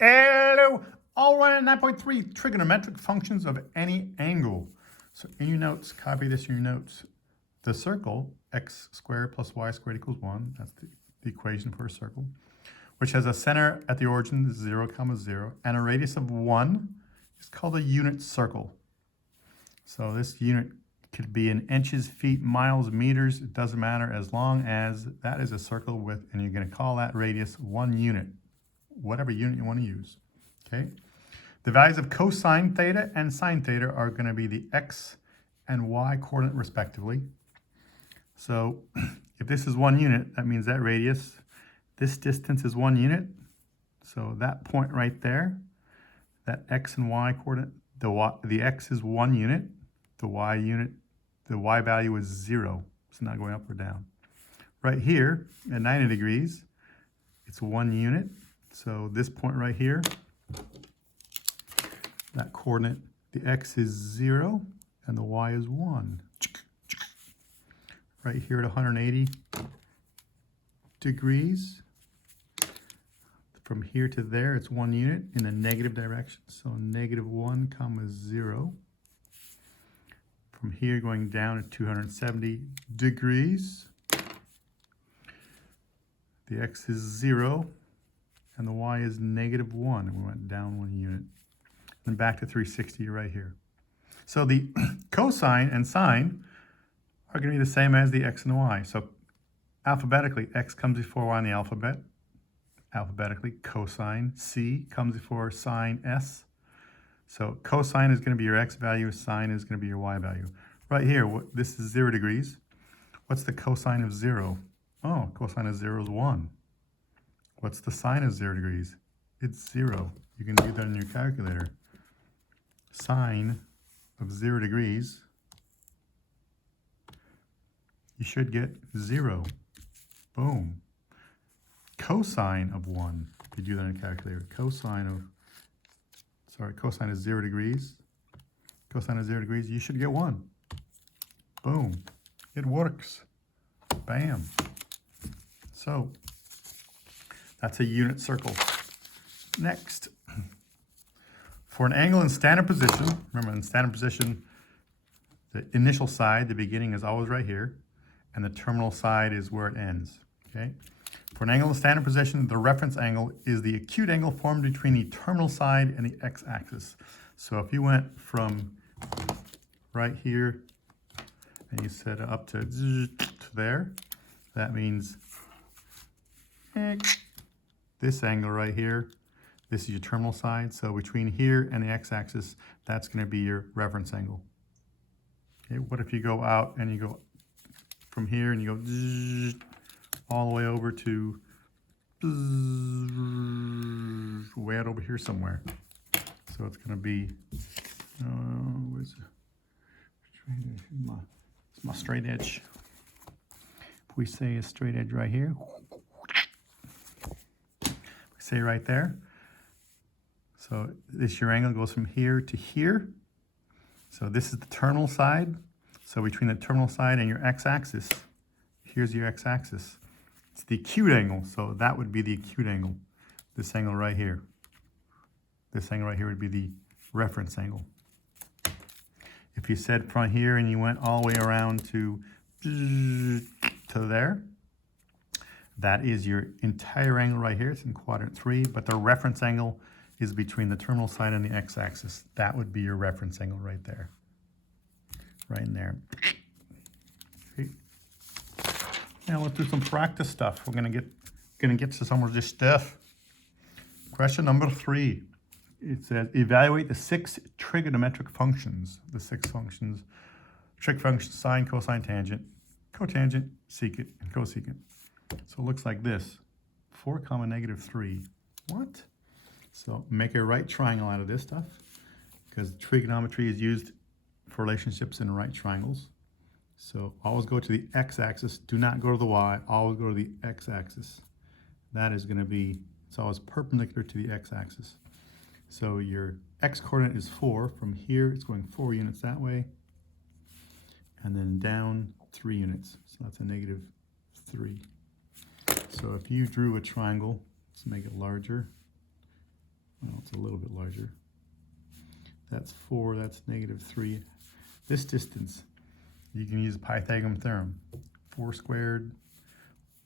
Hello! All right, 9.3 trigonometric functions of any angle. So in your notes, copy this in your notes. The circle, x squared plus y squared equals 1, that's the equation for a circle, which has a center at the origin, 0, 0, and a radius of 1, is called a unit circle. So this unit could be in inches, feet, miles, meters, it doesn't matter as long as that is a circle with, and you're going to call that radius 1 unit, whatever unit you want to use, okay? The values of cosine theta and sine theta are going to be the x and y coordinate respectively. So if this is 1 unit, that means that radius, this distance is 1 unit. So that point right there, that x and y coordinate, the x is 1 unit, the y value is 0. It's not going up or down. Right here at 90 degrees, it's 1 unit. So this point right here, that coordinate, the x is 0 and the y is 1. Right here at 180 degrees, from here to there, it's 1 unit in the negative direction. So -1, 0. From here going down at 270 degrees, the x is 0 and the y is -1, and we went down 1 unit. And back to 360 right here. So the cosine and sine are going to be the same as the x and y. So alphabetically, x comes before y in the alphabet. Alphabetically, cosine C comes before sine S. So cosine is going to be your x value, sine is going to be your y value. Right here, this is 0 degrees. What's the cosine of 0? Oh, cosine of 0 is 1. What's the sine of 0 degrees? It's 0. You can do that in your calculator. Sine of 0 degrees, you should get 0. Boom. Cosine of 1, if you do that in a calculator, cosine is 0 degrees. Cosine of 0 degrees, you should get 1. Boom. It works. Bam. So, that's a unit circle. Next, for an angle in standard position, remember in standard position, the initial side, the beginning is always right here, and the terminal side is where it ends, okay? For an angle in standard position, the reference angle is the acute angle formed between the terminal side and the x-axis. So if you went from right here and you set it up to there, that means this angle right here, this is your terminal side. So between here and the x-axis, that's going to be your reference angle. Okay, what if you go out and you go from here and you go all the way over to way out over here somewhere. So it's going to be, where's it's my straight edge. If we say a straight edge right here, we say right there. So this your angle goes from here to here. So this is the terminal side. So between the terminal side and your x-axis, here's your x-axis. It's the acute angle, so that would be the acute angle. This angle right here. This angle right here would be the reference angle. If you said from here and you went all the way around to there, that is your entire angle right here. It's in quadrant 3, but the reference angle is between the terminal side and the x-axis. That would be your reference angle right there. Right in there. Okay. Now let's do some practice stuff. We're gonna get to some of this stuff. Question number 3. It says evaluate the 6 trigonometric functions. The 6 functions: trig functions, sine, cosine, tangent, cotangent, secant, and cosecant. So it looks like this: 4, -3. What? So make a right triangle out of this stuff, because trigonometry is used for relationships in right triangles. So always go to the x-axis. Do not go to the y. Always go to the x-axis. That is going to be, it's always perpendicular to the x-axis. So your x-coordinate is 4. From here, it's going 4 units that way. And then down 3 units. So that's a -3. So if you drew a triangle, let's make it larger. Well, it's a little bit larger. That's 4, that's -3. This distance, you can use the Pythagorean theorem. 4 squared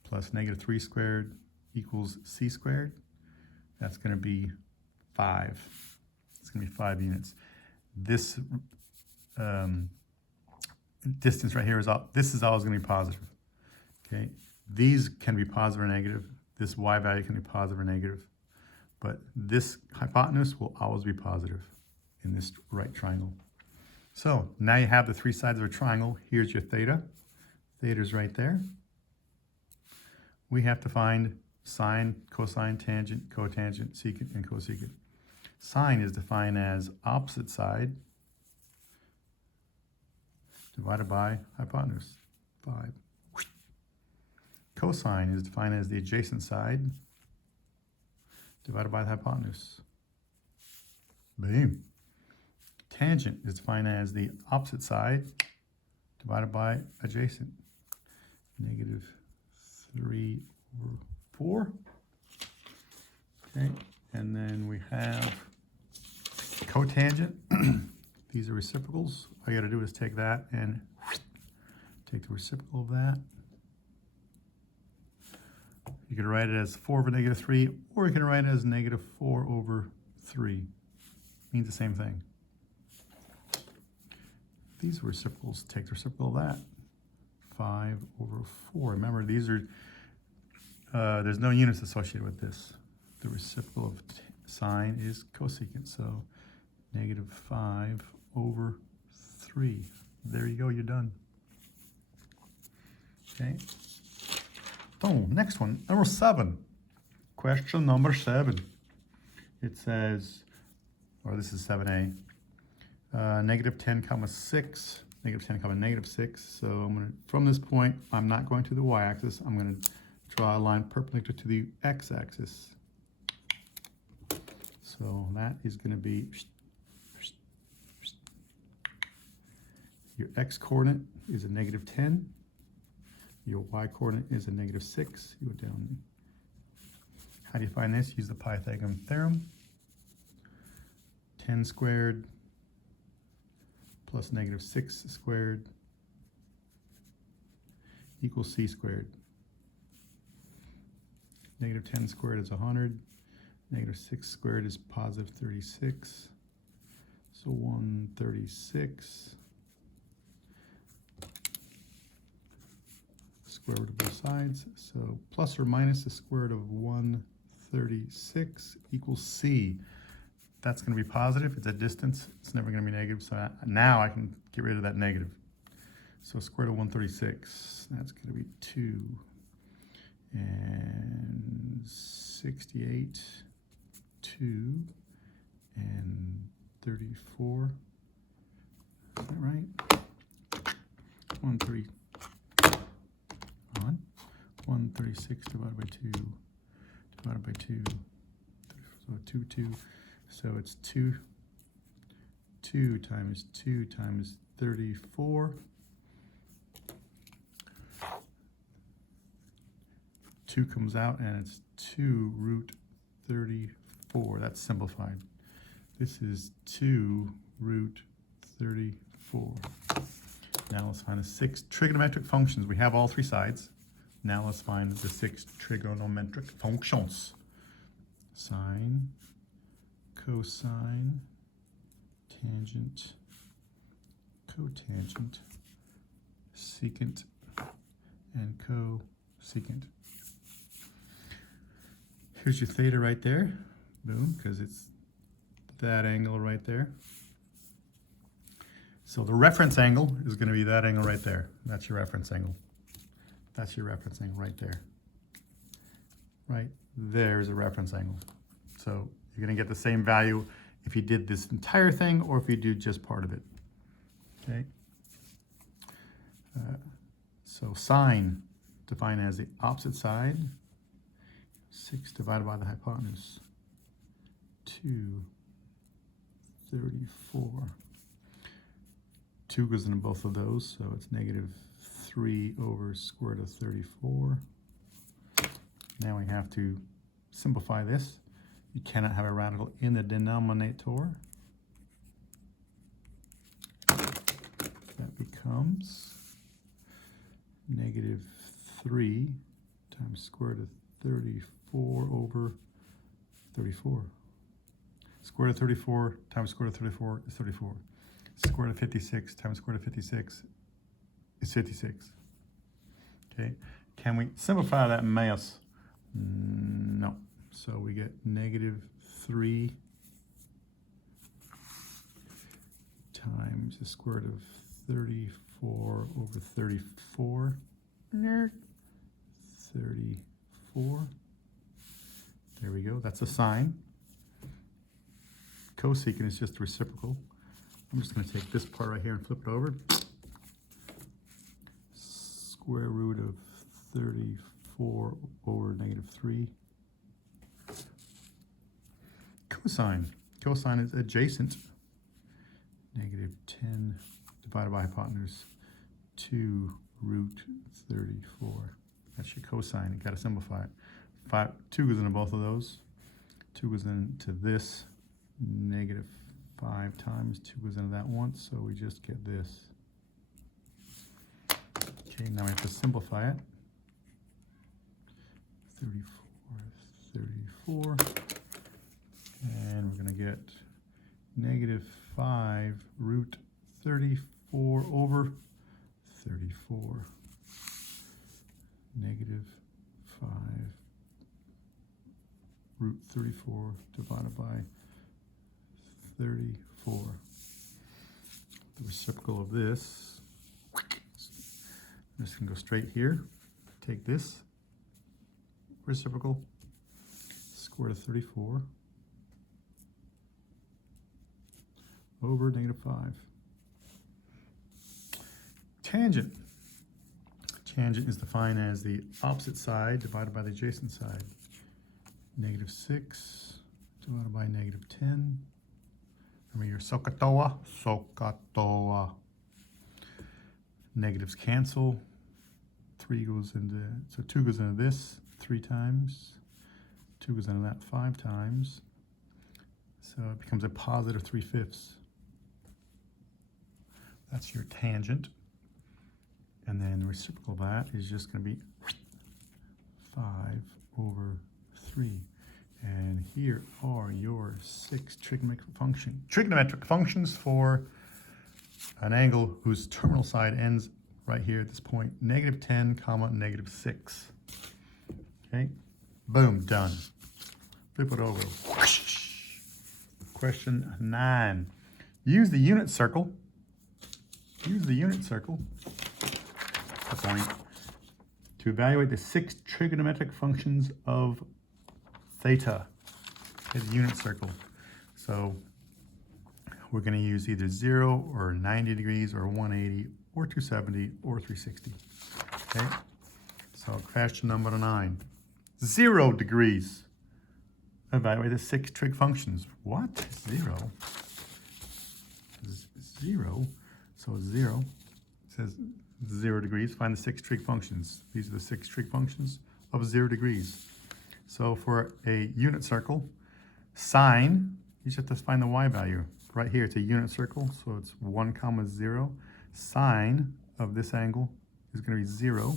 plus -3 squared equals c squared. That's going to be 5. It's going to be 5 units. This distance right here is this is always going to be positive. Okay, these can be positive or negative. This y value can be positive or negative, but this hypotenuse will always be positive in this right triangle. So now you have the 3 sides of a triangle. Here's your theta. Theta's right there. We have to find sine, cosine, tangent, cotangent, secant, and cosecant. Sine is defined as opposite side divided by hypotenuse, 5. Cosine is defined as the adjacent side divided by the hypotenuse. Boom. Tangent is defined as the opposite side divided by adjacent. -3/4. Okay, and then we have cotangent. These are reciprocals. All you got to do is take that and take the reciprocal of that. You can write it as 4/-3, or you can write it as -4/3. Means the same thing. These reciprocals, take the reciprocal of that. 5/4. Remember, these are, there's no units associated with this. The reciprocal of sine is cosecant, so -5/3. There you go, you're done. Okay. Oh, next one, number 7. Question number 7. It says, or this is 7a, -10, 6, -10, -6. So I'm going to, from this point, I'm not going to the y-axis. I'm going to draw a line perpendicular to the x-axis. So that is going to be, your x-coordinate is a -10. Your y-coordinate is a -6. You go down. How do you find this? Use the Pythagorean theorem. 10 squared plus -6 squared equals c squared. -10 squared is 100. -6 squared is +36. So 136. Square root of both sides. So plus or minus the square root of 136 equals c. That's going to be positive. It's a distance. It's never going to be negative. So now I can get rid of that negative. So square root of 136, that's going to be 2. And 68, 2, and 34. Is that right? 136 divided by 2 divided by 2. So 2. So it's 2 times 2 times 34. 2 comes out and it's 2√34. That's simplified. This is 2√34. Now let's find the 6 trigonometric functions. We have all 3 sides. Now let's find the 6 trigonometric functions. Sine, cosine, tangent, cotangent, secant, and cosecant. Here's your theta right there. Boom, because it's that angle right there. So the reference angle is going to be that angle right there. That's your reference angle. That's your reference angle right there. Right there is a reference angle. So you're going to get the same value if you did this entire thing or if you do just part of it. Okay. So sine defined as the opposite side. 6 divided by the hypotenuse. 2/34. 2 goes into both of those, so it's -3/square root of 34. Now we have to simplify this. You cannot have a radical in the denominator. That becomes negative 3 times square root of 34 over 34. Square root of 34 times square root of 34 is 34. Square root of 56 times square root of 56 is 56. Okay, can we simplify that mess? No. So we get negative 3 times the square root of 34 over 34. 34. There we go. That's a sine. Cosecant is just reciprocal. I'm just going to take this part right here and flip it over. Square root of 34 over negative 3. Cosine. Cosine is adjacent. Negative 10 divided by hypotenuse 2 root 34. That's your cosine. You got to simplify it. 2 goes into both of those. 2 goes into this. Negative 5 times 2 goes into that once, so we just get this. Okay, now we have to simplify it. 34. And we're going to get negative 5 root 34 over 34. Negative 5 root 34 divided by 34. The reciprocal of this. I'm just going to go straight here. Take this reciprocal. Square root of 34 over negative 5. Tangent. Tangent is defined as the opposite side divided by the adjacent side. Negative 6 divided by negative 10. Remember your SOHCAHTOA. SOHCAHTOA. Negatives cancel. 3 goes into, so 2 goes into this 3 times. 2 goes into that 5 times. So it becomes a positive 3/5. That's your tangent. And then the reciprocal of that is just going to be 5 over 3. And here are your 6 trigonometric functions for an angle whose terminal side ends right here at this point. Negative 10, comma, negative 6. Okay, boom, done. Flip it over. Question 9. Use the unit circle. Use the unit circle. The point to evaluate the 6 trigonometric functions of theta. Okay, the unit circle. So we're going to use either 0 or 90 degrees or 180 or 270 or 360. Okay. So question number 9. 0 degrees. Evaluate the 6 trig functions. What? 0? 0. So 0 says 0 degrees. Find the 6 trig functions. These are the 6 trig functions of 0 degrees. So for a unit circle, sine, you just have to find the y value. Right here, it's a unit circle, so it's 1, 0. Sine of this angle is going to be 0.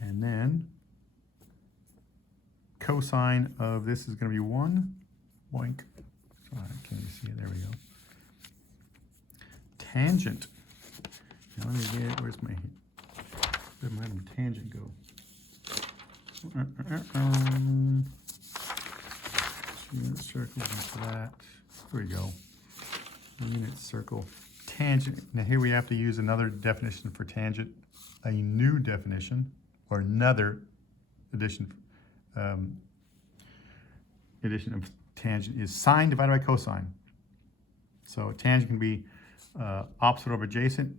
And then cosine of this is going to be 1. Boink. All right, can you see it? There we go. Tangent. Now let me get, where'd my tangent go? Unit circle, that. There we go. Unit circle. Tangent. Now here we have to use another definition for tangent. A new definition, or another addition of tangent is sine divided by cosine. So tangent can be opposite over adjacent.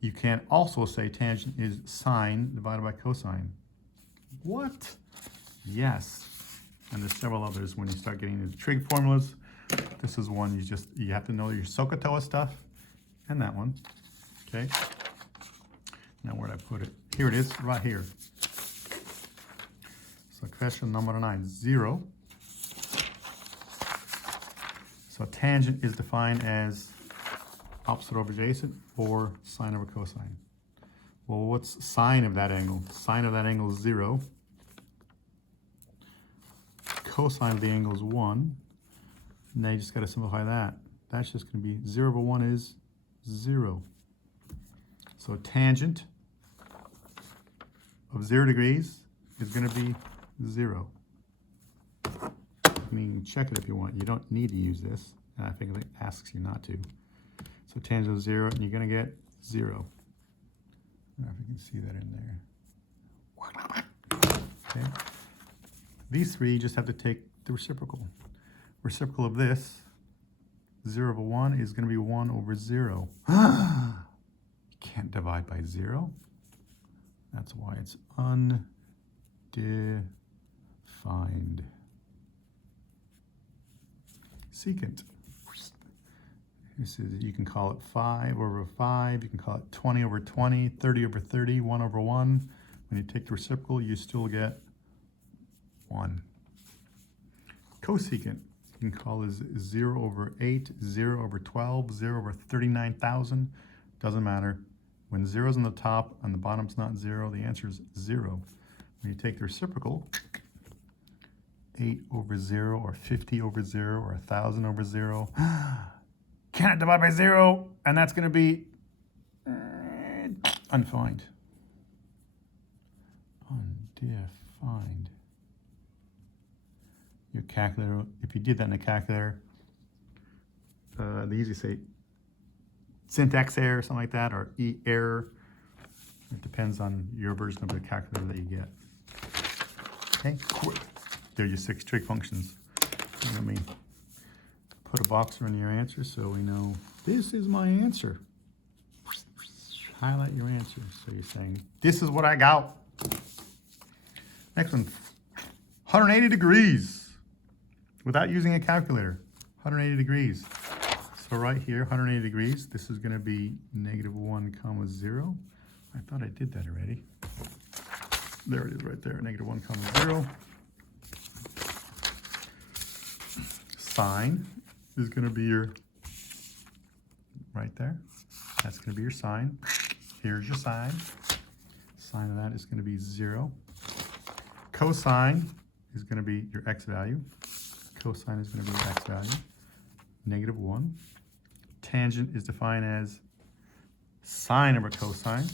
You can also say tangent is sine divided by cosine. What? Yes. And there's several others when you start getting into trig formulas. This is one you have to know your SOHCAHTOA stuff and that one. Okay. Now where'd I put it? Here it is, right here. question number 9, 0. So tangent is defined as opposite over adjacent or sine over cosine. Well, what's sine of that angle? Sine of that angle is 0. Cosine of the angle is 1. Now you just got to simplify that. That's just going to be 0 over 1 is 0. So tangent of 0 degrees is going to be 0. I mean, check it if you want. You don't need to use this. And I think it asks you not to. So tangent of 0, and you're going to get 0. I don't know if you can see that in there. Okay. These three, you just have to take the reciprocal. Reciprocal of this, 0 over 1 is going to be 1 over 0. You can't divide by 0. That's why it's undefined. Secant. This is, you can call it 5 over 5, you can call it 20 over 20, 30 over 30, 1 over 1. When you take the reciprocal, you still get 1. Cosecant, you can call it 0 over 8, 0 over 12, 0 over 39,000. Doesn't matter. When 0 is on the top and the bottom's not 0, the answer is 0. When you take the reciprocal, 8 over 0 or 50 over 0 or 1,000 over 0. Cannot divide by 0, and that's going to be undefined. Undefined. Your calculator, if you did that in a calculator, they usually say syntax error or something like that, or error. It depends on your version of the calculator that you get. Okay, quick. There are your 6 trig functions. Let me put a boxer in your answer so we know this is my answer. Highlight your answer. So you're saying, this is what I got. Next one, 180 degrees without using a calculator. 180 degrees. So right here, 180 degrees, this is going to be -1, 0. I thought I did that already. There it is right there, -1, 0. Sine is going to be your, right there. That's going to be your sine. Here's your sine. Sine of that is going to be 0. Cosine is going to be your x value. Cosine is going to be your x value, -1. Tangent is defined as sine over cosine.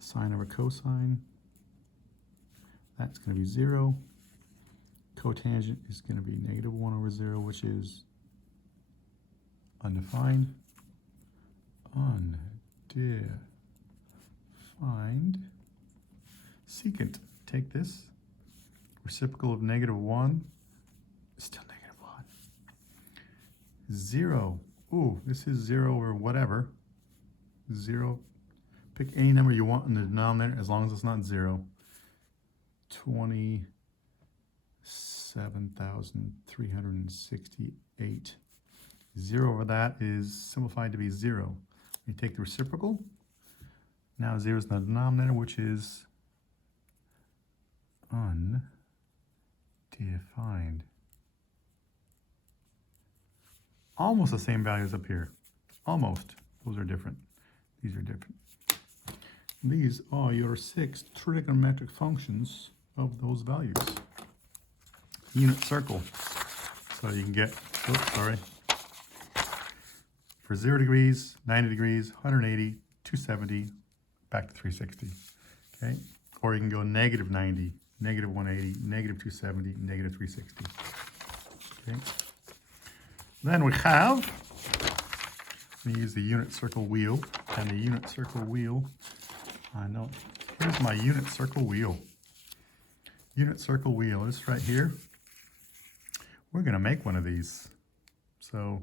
Sine over cosine. That's going to be 0. Cotangent is going to be -1 over 0, which is undefined. Undefined. Secant. Take this. Reciprocal of -1 is still -1. 0. Ooh, this is 0 over whatever. 0. Pick any number you want in the denominator as long as it's not 0. 27,368. 0 over that is simplified to be 0. You take the reciprocal. Now 0 is in the denominator, which is undefined. Almost the same values up here. Almost. Those are different. These are different. These are your 6 trigonometric functions of those values. Unit circle. So you can get, oops, sorry. For 0 degrees, 90 degrees, 180, 270, back to 360. Okay? Or you can go -90, -180, -270, -360. Okay? Then we have, I'm going to use the unit circle wheel, and the unit circle wheel, I know, here's my unit circle wheel. Unit circle wheel, this right here, we're going to make one of these. So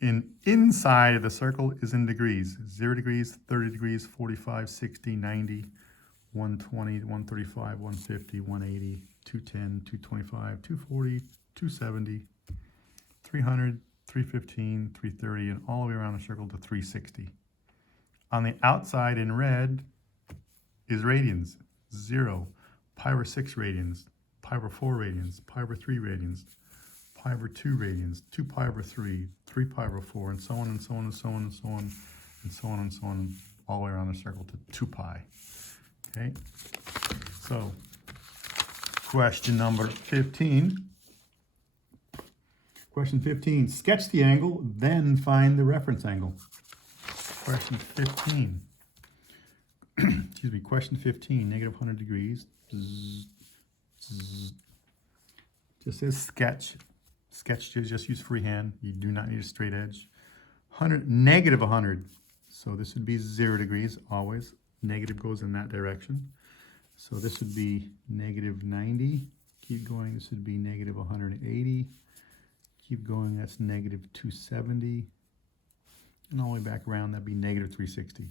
inside of the circle is in degrees, 0 degrees, 30 degrees, 45, 60, 90, 120, 135, 150, 180, 210, 225, 240, 270, 300, 315, 330, and all the way around the circle to 360. On the outside in red is radians. 0. Pi over 6 radians. Pi over 4 radians. Pi over 3 radians. Pi over 2 radians. 2 pi over 3. 3 pi over 4, and so on and so on and so on and so on and so on and so on, all the way around the circle to 2 pi. Okay? So, question number 15. Question 15, sketch the angle, then find the reference angle. Question 15. Excuse me, question 15, negative 100 degrees. Just says sketch. Sketch, just use freehand. You do not need a straight edge. Negative 100. So this would be 0 degrees, always. Negative goes in that direction. So this would be negative 90. Keep going, this would be negative 180. Keep going, that's negative 270. And all the way back around, that'd be negative 360.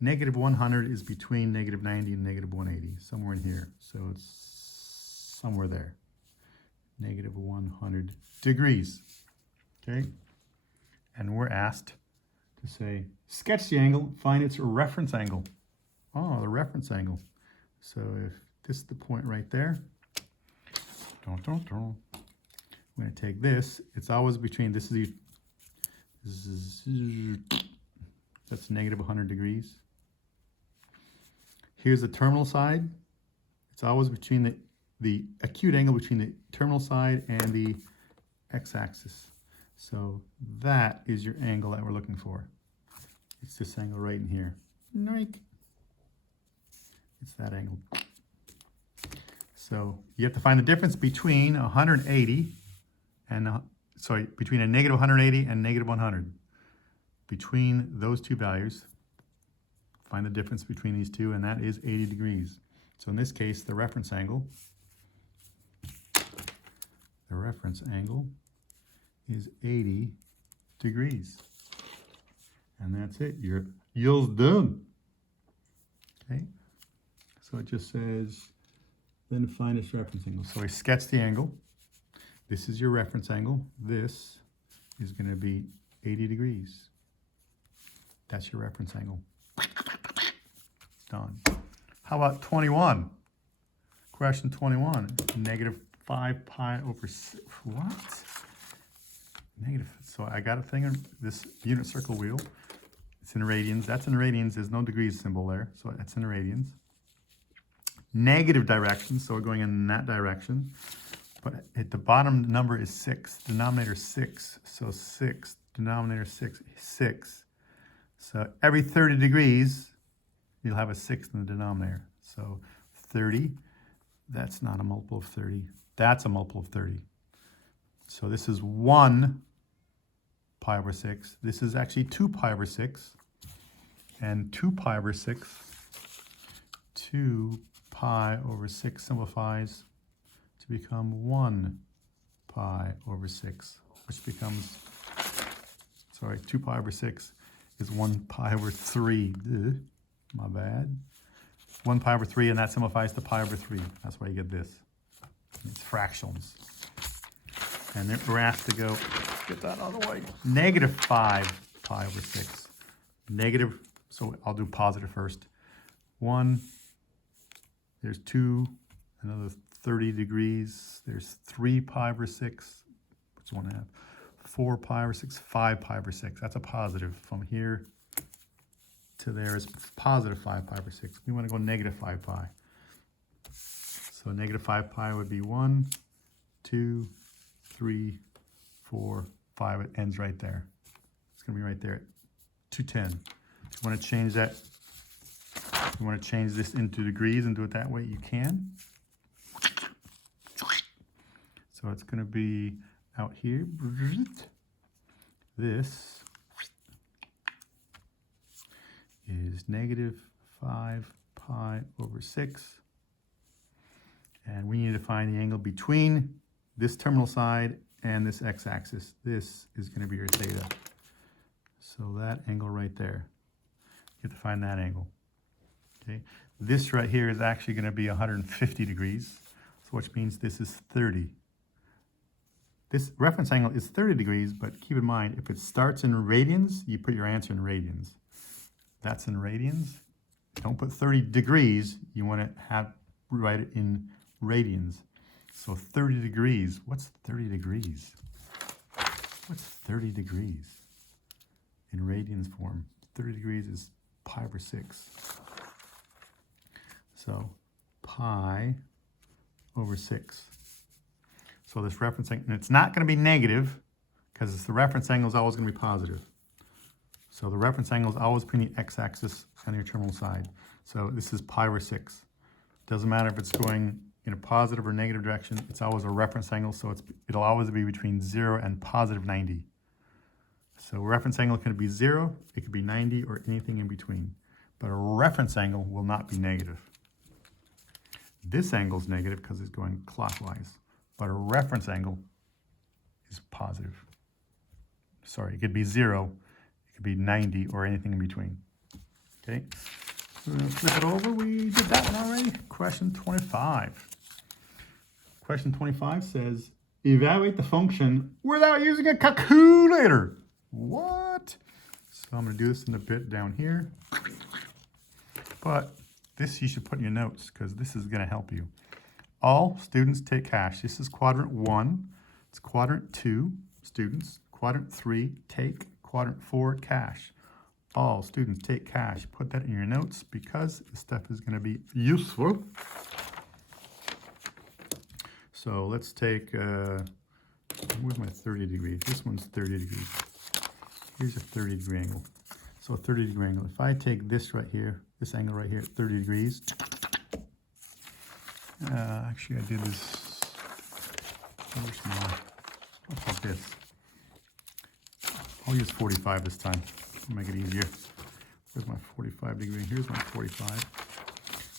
Negative 100 is between negative 90 and negative 180, somewhere in here. So it's somewhere there. Negative 100 degrees. Okay? And we're asked to say, sketch the angle, find its reference angle. Oh, the reference angle. So if this is the point right there, I'm going to take this. It's always between, that's negative 100 degrees. Here's the terminal side. It's always between the acute angle between the terminal side and the x-axis. So that is your angle that we're looking for. It's this angle right in here. It's that angle. So you have to find the difference between 180 and, between a negative 180 and negative 100. Between those two values, find the difference between these two, and that is 80 degrees. So in this case, the reference angle is 80 degrees. And that's it. You're done. Okay? So it just says, then find its reference angle. So I sketch the angle. This is your reference angle. This is going to be 80 degrees. That's your reference angle. Done. How about 21? Question 21. Negative 5 pi over 6. What? Negative. So I got a thing on this unit circle wheel. It's in radians. That's in radians. There's no degrees symbol there. So that's in radians. Negative direction. So we're going in that direction. But at the bottom number is 6. Denominator 6. So 6. Denominator 6. 6. So every 30 degrees, you'll have a 6 in the denominator. So 30. That's not a multiple of 30. That's a multiple of 30. So this is 1 pi over 6. This is actually 2 pi over 6. And 2 pi over 6, 2 pi over 6 simplifies to become 1 pi over 6, which becomes, 2 pi over 6 is 1 pi over 3. Ugh, my bad. 1 pi over 3, and that simplifies to pi over 3. That's why you get this. It's fractions. And then we're asked to go, get that out of the way. Negative 5 pi over 6. Negative, so I'll do positive first. 1, there's 2, another 30 degrees. There's 3 pi over 6, which is 1/2. 4 pi over 6, 5 pi over 6. That's a positive. From here to there is positive 5 pi over 6. We want to go negative 5 pi. So negative 5 pi would be 1, 2, 3, 4, 5. It ends right there. It's going to be right there at 210. If you want to change that, if you want to change this into degrees and do it that way, you can. So it's going to be out here. This is negative 5 pi over 6. And we need to find the angle between this terminal side and this x-axis. This is going to be your theta. So that angle right there, you have to find that angle. Okay. This right here is actually going to be 150 degrees, so which means this is 30. This reference angle is 30 degrees, but keep in mind, if it starts in radians, you put your answer in radians. That's in radians. don't put 30 degrees. You want to write it in radians. So 30 degrees, what's 30 degrees? What's 30 degrees in radians form? 30 degrees is pi over 6. So pi over 6. So this reference angle, and it's not going to be negative because the reference angle is always going to be positive. So the reference angle is always between the x-axis and your terminal side. So this is pi over 6. Doesn't matter if it's going in a positive or negative direction, it's always a reference angle, so it'll always be between 0 and positive 90. So reference angle can be 0, it could be 90, or anything in between. But a reference angle will not be negative. This angle is negative because it's going clockwise, but a reference angle is positive. Sorry, it could be 0, it could be 90, or anything in between. Okay, we're going to flip it over. We did that one already. Question 25. Question 25 says, evaluate the function without using a calculator. What? So I'm going to do this in a bit down here. But this you should put in your notes because this is going to help you. All students take cash. This is quadrant 1. It's quadrant 2, students. Quadrant 3, take. Quadrant 4, cash. All students take cash. Put that in your notes because this stuff is going to be useful. So let's take, where's my 30 degrees? This one's 30 degrees. Here's a 30 degree angle. So a 30 degree angle. If I take this right here, this angle right here at 30 degrees. Actually, I did this over small. I'll take this. I'll use 45 this time. I'll make it easier. Where's my 45 degree? Here's my 45.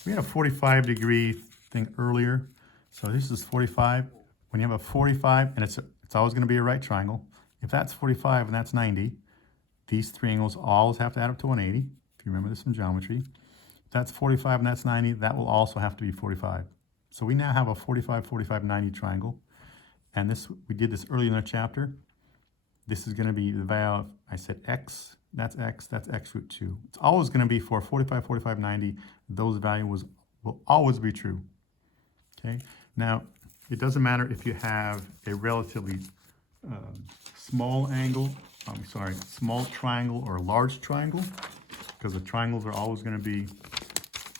We had a 45 degree thing earlier. So this is 45. When you have a 45, and it's always going to be a right triangle. If that's 45 and that's 90, these three angles always have to add up to 180. If you remember this from geometry. If that's 45 and that's 90, that will also have to be 45. So we now have a 45, 45, 90 triangle. And this, we did this earlier in the chapter. This is going to be the value of, I said x, that's x root 2. It's always going to be for 45, 45, 90. Those values will always be true. Okay. Now, it doesn't matter if you have a relatively small triangle or a large triangle, because the triangles are always going to be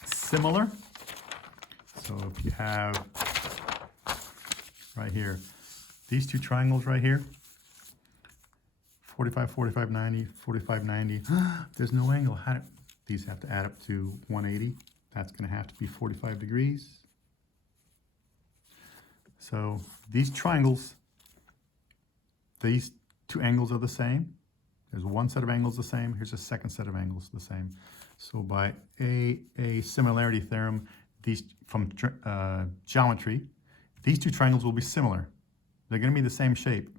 similar. So if you have right here, these two triangles right here, 45, 45, 90, 45, 90, there's no angle. These have to add up to 180. That's going to have to be 45 degrees. So these triangles, these two angles are the same. There's one set of angles the same. Here's a second set of angles the same. So by a similarity theorem, these from geometry, these two triangles will be similar. They're going to be the same shape.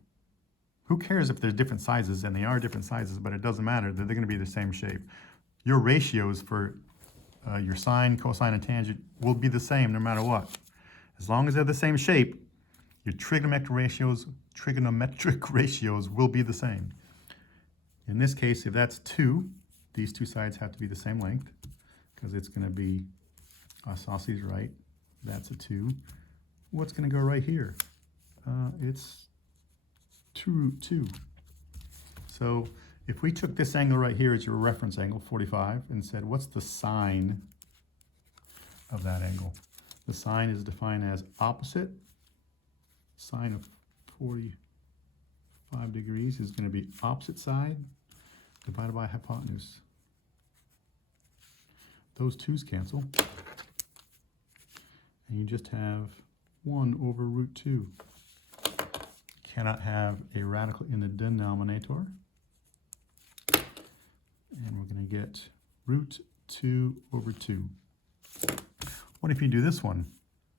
Who cares if they're different sizes? And they are different sizes, but it doesn't matter. They're going to be the same shape. Your ratios for your sine, cosine, and tangent will be the same no matter what. As long as they're the same shape, your trigonometric ratios will be the same. In this case, if that's 2, these two sides have to be the same length because it's going to be isosceles right. That's a 2. What's going to go right here? It's 2 root 2. So if we took this angle right here as your reference angle, 45, and said, what's the sine of that angle? The sine is defined as opposite. Sine of 45 degrees is going to be opposite side divided by hypotenuse. Those 2's cancel. And you just have 1 over root 2. Cannot have a radical in the denominator. And we're going to get root 2 over 2. What if you do this one?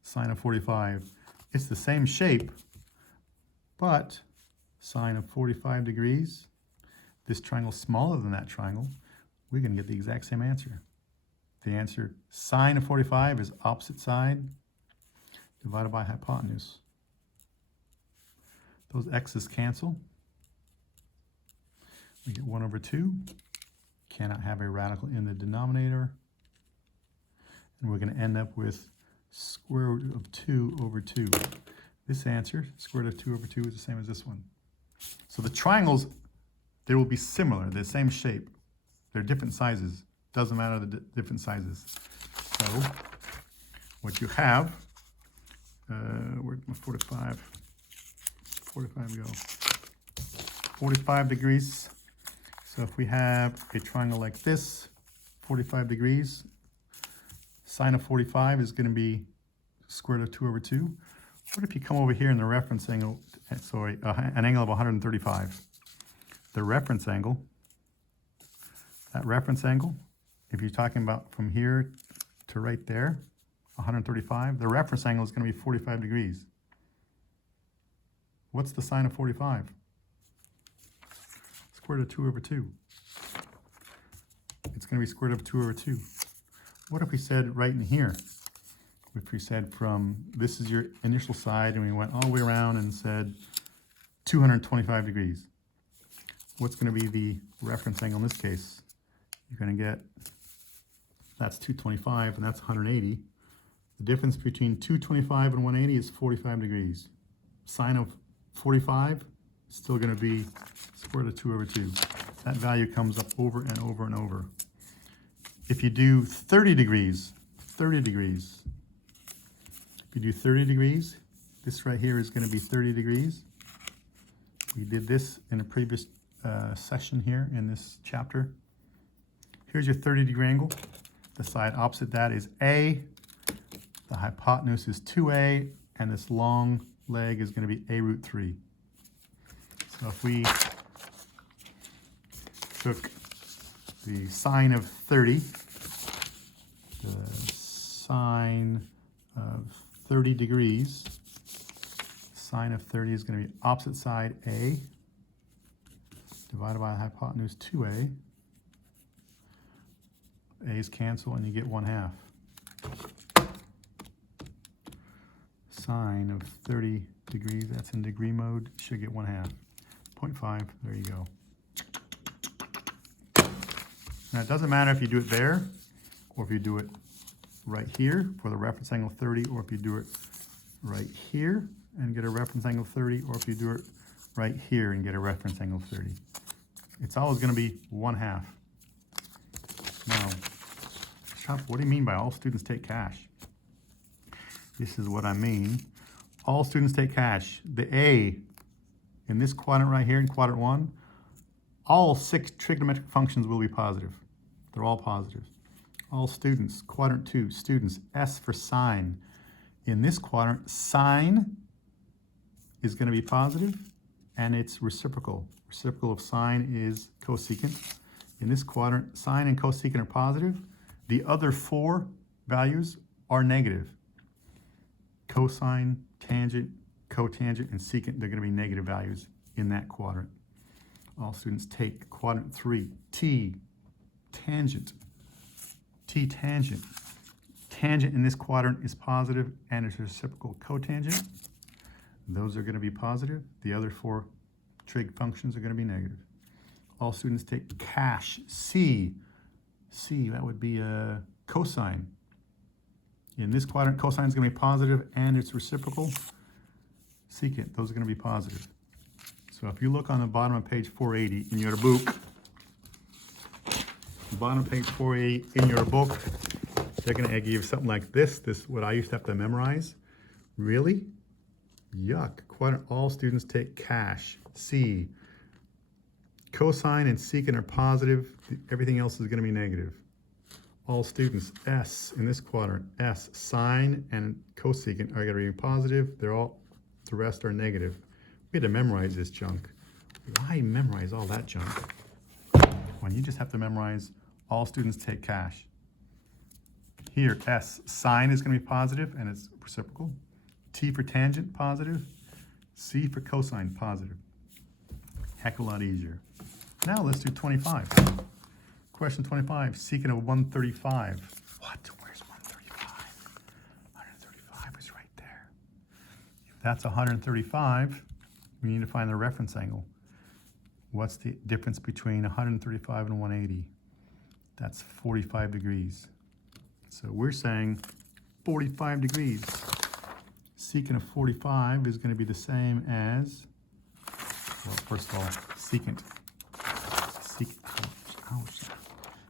Sine of 45. It's the same shape, but sine of 45 degrees. This triangle is smaller than that triangle. We're going to get the exact same answer. The answer, sine of 45 is opposite side divided by hypotenuse. Those x's cancel. We get 1 over 2. Cannot have a radical in the denominator. And we're going to end up with square root of 2 over 2. This answer, square root of 2 over 2, is the same as this one. So the triangles, they will be similar. They're the same shape. They're different sizes. Doesn't matter the different sizes. So what you have, where'd my 45 go? 45 degrees. So if we have a triangle like this, 45 degrees, sine of 45 is going to be square root of 2 over 2. What if you come over here in the reference angle, sorry, an angle of 135? The reference angle, that reference angle, if you're talking about from here to right there, 135, the reference angle is going to be 45 degrees. What's the sine of 45? Square root of 2 over 2. It's going to be square root of 2 over 2. What if we said right in here? If we said from, this is your initial side, and we went all the way around and said 225 degrees. What's going to be the reference angle in this case? You're going to get, that's 225 and that's 180. The difference between 225 and 180 is 45 degrees. Sine of 45 is still going to be square root of 2 over 2. That value comes up over and over and over. If you do 30 degrees, if you do 30 degrees, this right here is going to be 30 degrees. We did this in a previous session here in this chapter. Here's your 30-degree angle. The side opposite that is A. The hypotenuse is 2A, and this long leg is going to be A root 3. So if we took the sine of 30, the sine of 30 degrees, sine of 30 is going to be opposite side A, divided by the hypotenuse 2A. A's cancel and you get 1/2. Sine of 30 degrees, that's in degree mode, should get 1/2. 0.5, there you go. Now it doesn't matter if you do it there, or if you do it right here for the reference angle 30, or if you do it right here and get a reference angle 30, or if you do it right here and get a reference angle 30. It's always going to be 1/2. Now, Shop, what do you mean by all students take cash? This is what I mean. All students take cash. The A in this quadrant right here in quadrant 1, all 6 trigonometric functions will be positive. They're all positive. All students, quadrant 2, students, S for sine. In this quadrant, sine is going to be positive, and it's reciprocal. Reciprocal of sine is cosecant. In this quadrant, sine and cosecant are positive. The other 4 values are negative. Cosine, tangent, cotangent, and secant, they're going to be negative values in that quadrant. All students take quadrant 3, T, tangent. T tangent. Tangent in this quadrant is positive, and it's reciprocal cotangent. Those are going to be positive. The other 4 trig functions are going to be negative. All students take cash. C, that would be a cosine. In this quadrant, cosine is going to be positive, and it's reciprocal. Secant, those are going to be positive. So if you look on the bottom of page 480 in your book, bottom of page 480 in your book, they're going to give you something like this. This is what I used to have to memorize. Really? Yuck. Quadrant, all students take cash. C. Cosine and secant are positive. Everything else is going to be negative. All students, S in this quadrant, S, sine and cosecant are going to be positive. The rest are negative. We had to memorize this junk. Why memorize all that junk when you just have to memorize all students take cash? Here, S, sine is going to be positive, and it's reciprocal. T for tangent, positive. C for cosine, positive. Heck of a lot easier. Now let's do 25. Question 25, secant of 135. What? Where's 135? 135 is right there. If that's 135, we need to find the reference angle. What's the difference between 135 and 180? That's 45 degrees. So we're saying 45 degrees. Secant of 45 is going to be the same as, well, first of all, secant.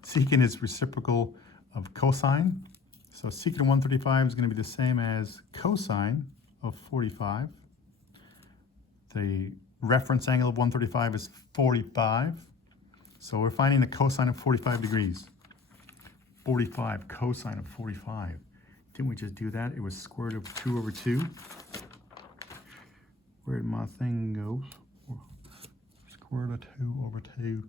Secant is reciprocal of cosine. So secant of 135 is going to be the same as cosine of 45. The reference angle of 135 is 45. So we're finding the cosine of 45 degrees. 45 cosine of 45. Didn't we just do that? It was square root of 2 over 2. Where did my thing go? Square root of 2 over 2.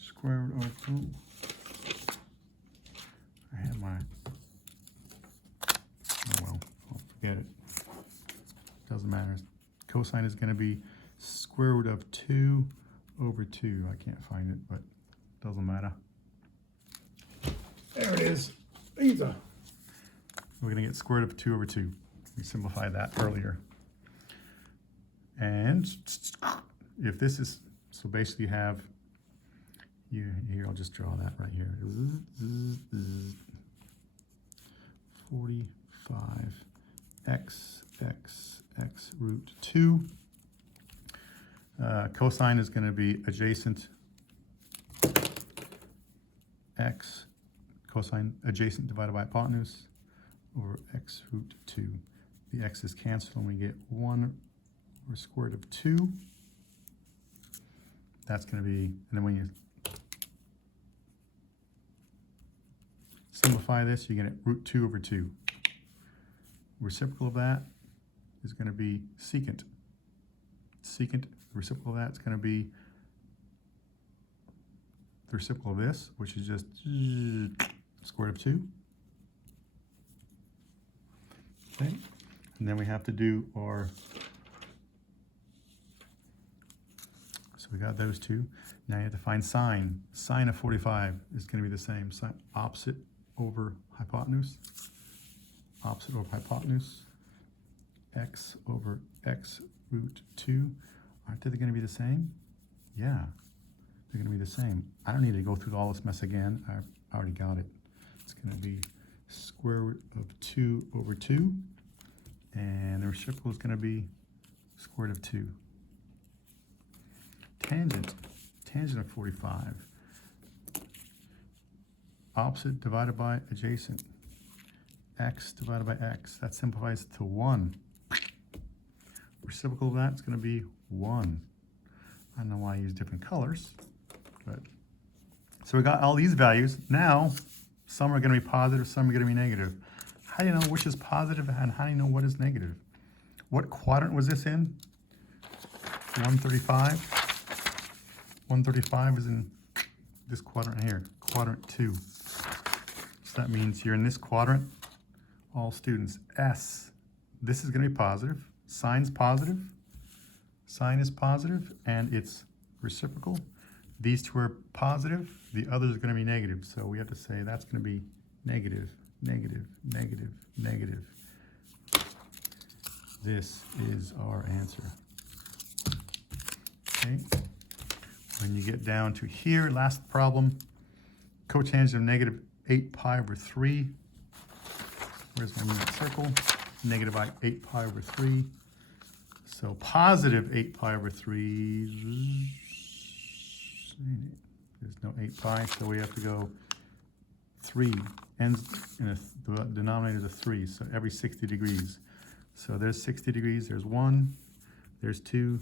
Square root of 2. I had my, oh well, I'll forget it. Doesn't matter. Cosine is going to be square root of 2 over 2. I can't find it, but doesn't matter. There it is. Either. We're going to get square root of 2 over 2. We simplified that earlier. And if this is, so basically you have, here I'll just draw that right here. 45 x root 2. Cosine is going to be adjacent x, cosine adjacent divided by hypotenuse over x root 2. The x is canceled and we get 1 over square root of 2. That's going to be, and then when you simplify this, you get root 2 over 2. Reciprocal of that is going to be secant. Secant, the reciprocal of that is going to be the reciprocal of this, which is just square root of 2. Okay, and then we have to do our, so we got those two. Now you have to find sine. Sine of 45 is going to be the same. Sine opposite over hypotenuse. Opposite over hypotenuse. X over x root 2. Aren't they going to be the same? Yeah, they're going to be the same. I don't need to go through all this mess again. I already got it. It's going to be square root of 2 over 2. And the reciprocal is going to be square root of 2. Tangent. Tangent of 45. Opposite divided by adjacent. X divided by x. That simplifies to 1. Reciprocal of that is going to be 1. I don't know why I use different colors, but so we got all these values. Now, some are going to be positive, some are going to be negative. How do you know which is positive and how do you know what is negative? What quadrant was this in? 135. 135 is in this quadrant here, quadrant 2. So that means you're in this quadrant. All students, S. This is going to be positive. Sine's positive. Sine is positive, and it's reciprocal. These two are positive. The others are going to be negative. So we have to say that's going to be negative, negative, negative, negative. This is our answer. Okay. When you get down to here, last problem, cotangent of negative 8 pi over 3. Where's my unit circle? Negative 8 pi over 3. So positive 8 pi over 3. There's no 8 pi, so we have to go 3. Ends in the denominator is a 3, so every 60 degrees. So there's 60 degrees, there's 1, there's 2,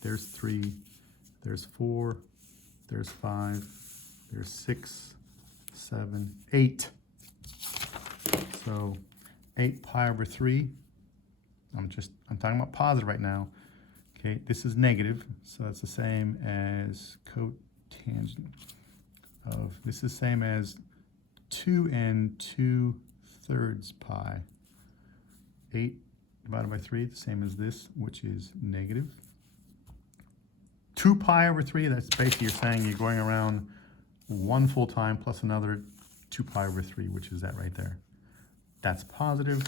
there's 3, there's 4, there's 5, there's 6, 7, 8. So 8 pi over 3, I'm talking about positive right now. Okay, this is negative, so that's the same as cotangent of, this is the same as 2 and 2/3 pi. 8 divided by 3, the same as this, which is negative. 2 pi over 3, that's basically you're saying you're going around one full time plus another 2 pi over 3, which is that right there. That's positive.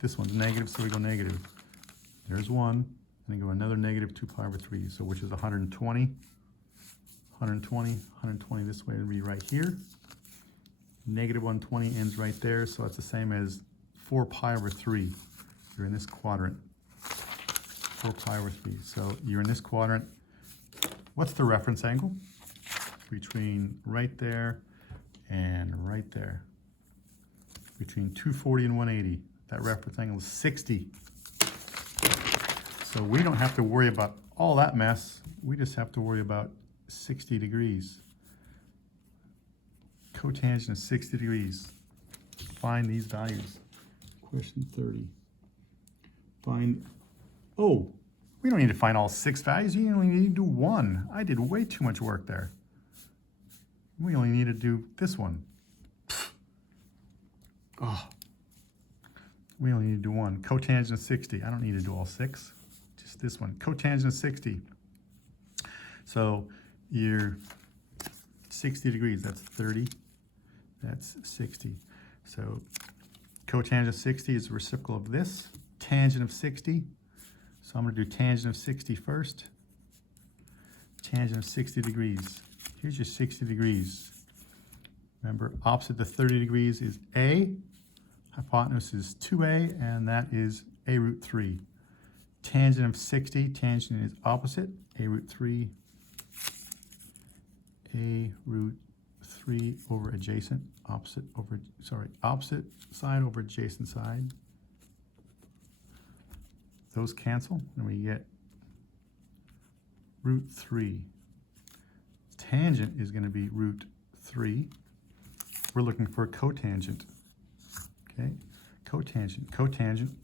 This one's negative, so we go negative. There's 1, and then go another negative 2 pi over 3, so which is 120. 120, 120 this way would be right here. Negative 120 ends right there, so that's the same as 4 pi over 3. You're in this quadrant. 4 pi over 3. So you're in this quadrant. What's the reference angle? Between right there and right there. Between 240 and 180. That reference angle is 60. So we don't have to worry about all that mess. We just have to worry about 60 degrees. Cotangent of 60 degrees. Find these values. Question 30. Find, oh, we don't need to find all 6 values. You only need to do 1. I did way too much work there. We only need to do this one. Oh, we only need to do 1. Cotangent of 60. I don't need to do all 6. Just this one. Cotangent of 60. So you're 60 degrees. That's 30. That's 60. So cotangent of 60 is the reciprocal of this. Tangent of 60. So I'm going to do tangent of 60 first. Tangent of 60 degrees. Here's your 60 degrees. Remember, opposite to 30 degrees is A. Hypotenuse is 2A, and that is A root 3. Tangent of 60, tangent is opposite, A root 3. A root 3 over adjacent, opposite side over adjacent side. Those cancel, and we get root 3. Tangent is going to be root 3. We're looking for cotangent. Okay, cotangent. Cotangent,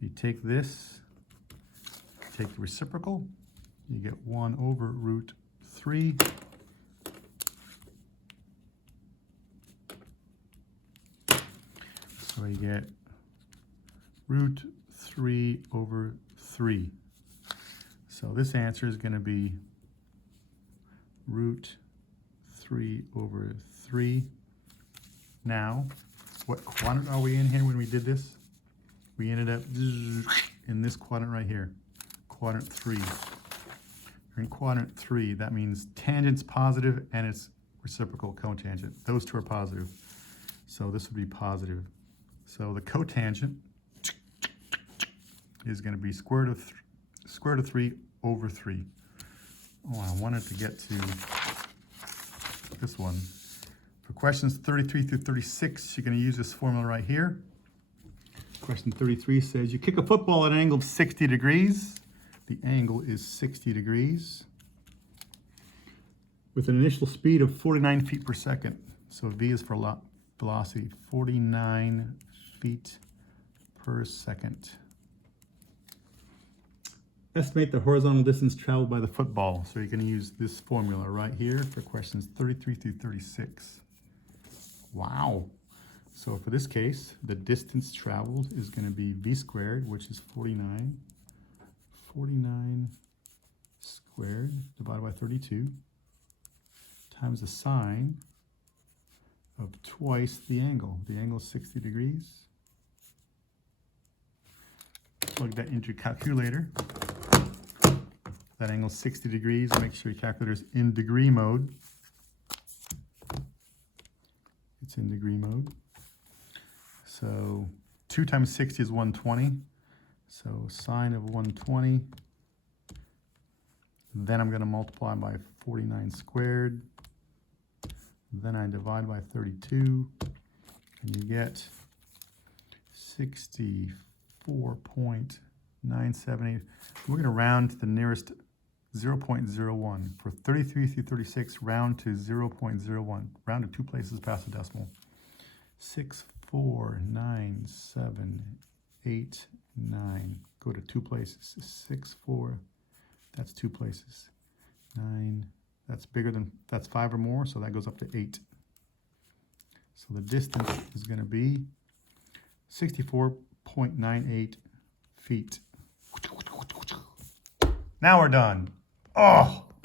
you take this, take the reciprocal, you get 1 over root 3. So you get root 3 over 3. So this answer is going to be root 3 over 3. Now, what quadrant are we in here when we did this? We ended up in this quadrant right here, quadrant 3. We're in quadrant 3. That means tangent's positive and it's reciprocal cotangent. Those two are positive. So this would be positive. So the cotangent is going to be square root of 3 over 3. Oh, I wanted to get to this one. For questions 33 through 36, you're going to use this formula right here. Question 33 says you kick a football at an angle of 60 degrees. The angle is 60 degrees with an initial speed of 49 feet per second. So V is for velocity, 49 feet per second. Estimate the horizontal distance traveled by the football. So you're going to use this formula right here for questions 33 through 36. Wow. So for this case, the distance traveled is going to be V squared, which is 49. 49 squared divided by 32 times the sine of twice the angle. The angle is 60 degrees. Plug that into your calculator. That angle is 60 degrees. Make sure your calculator is in degree mode. It's in degree mode. So 2 times 60 is 120. So sine of 120. Then I'm going to multiply by 49 squared. Then I divide by 32. And you get 64.978. We're going to round to the nearest 0.01. For 33 through 36, round to 0.01. Round to 2 places past the decimal. 64978. Go to 2 places. 64. That's 2 places. 9. That's bigger than, that's 5 or more, so that goes up to 8. So the distance is going to be 64.98 feet. Now we're done. Oh!